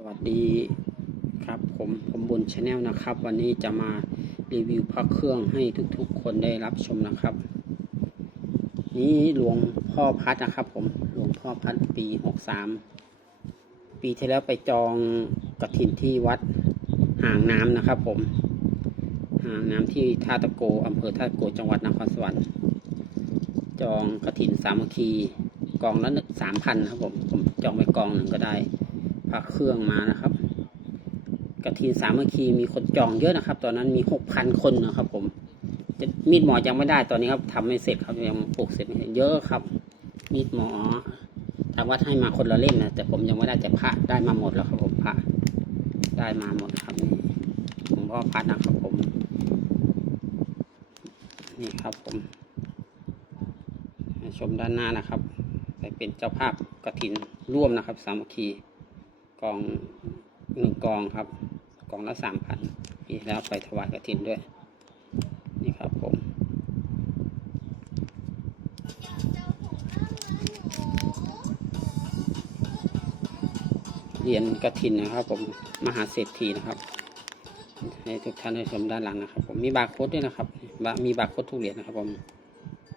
สวัสดีครับผมผมบุญชาแนลนะครับ วันนี้จะมารีวิวพระเครื่องให้ทุกๆ คนได้รับชมนะครับ นี่หลวงพ่อพัดนะครับ ผมหลวงพ่อพัดปีหกสามปีที่แล้วไปจองกระถินที่วัดห่างน้ำนะครับ ผมห่างน้ำที่ท่าตะโกอำเภอท่าตะโกจังหวัดนครสวรรค์จองกระถินสามัคคีกองละสามพันครับผมผมจองไปกองหนึ่งก็ได้ พระเครื่องมานะครับกระทินสามัคคีมีคนจองเยอะนะครับ ตอนนั้นมีหกพันคนนะครับผมจะมีดหมอยังไม่ได้ตอนนี้ครับทำไม่เสร็จครับยังปลูกเสร็จไม่เยอะครับ มีดหมอทางวัดให้มาคนละเล่มนะแต่ผมยังไม่ได้แต่พระได้มาหมดแล้วครับผมพระได้มาหมดครับนี่หลวงพ่อพัดนะครับผม นี่ครับผมชมด้านหน้านะครับ ไปเป็นเจ้าภาพกระถินร่วมนะครับ สามัคคี กองหนึ่งกองครับ กองละสามพันปีแล้วไปถวายกระถินด้วย นี่ครับผมเหรียญกระถินนะครับ ผมมหาเศรษฐีนะครับให้ทุกท่านได้ชมด้านหลังนะครับ ผมมีบาร์โค้ดด้วยนะครับมีบาร์โค้ดทุกเหรียญนะครับ ผม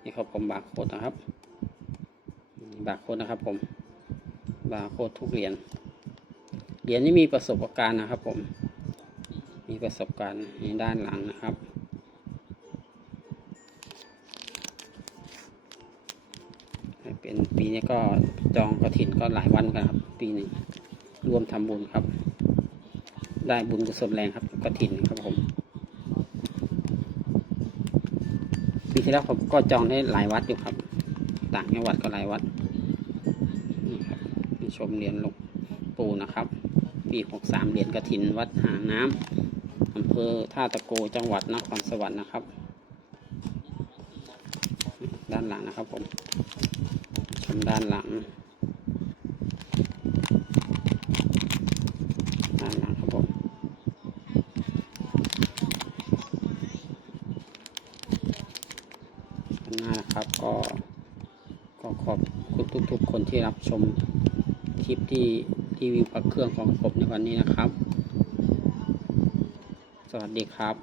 นี่ครับผมบาร์โค้ดนะครับบาร์โค้ดนะครับ ผมบาร์โค้ดทุกเหรียญ เหรียญนี้มีประสบการณ์นะครับผม มีประสบการณ์ในด้านหลังนะครับ เป็นปีนี้ก็จองกระถินก็หลายวันกันครับ ปีหนึ่งรวมทำบุญครับ ได้บุญกุศลแรงครับกระถินครับผมปีที่แล้วผมก็จองได้หลายวัดอยู่ครับ ต่างจังหวัดก็หลายวัดนี่ครับชมเหรียญหลวงปู่นะครับ ปีหกสามเหรียญกระถินวัดหางน้ำอำเภอท่าตะโกจังหวัดนครสวรรค์นะครับ ด้านหลังนะครับผมชมด้านหลังด้านหลังครับผมด้านหน้านะครับก็ก็ขอบคุณทุกๆคนที่รับชมคลิปที่ รีวิวพักเครื่องของผมในวันนี้นะครับ สวัสดีครับ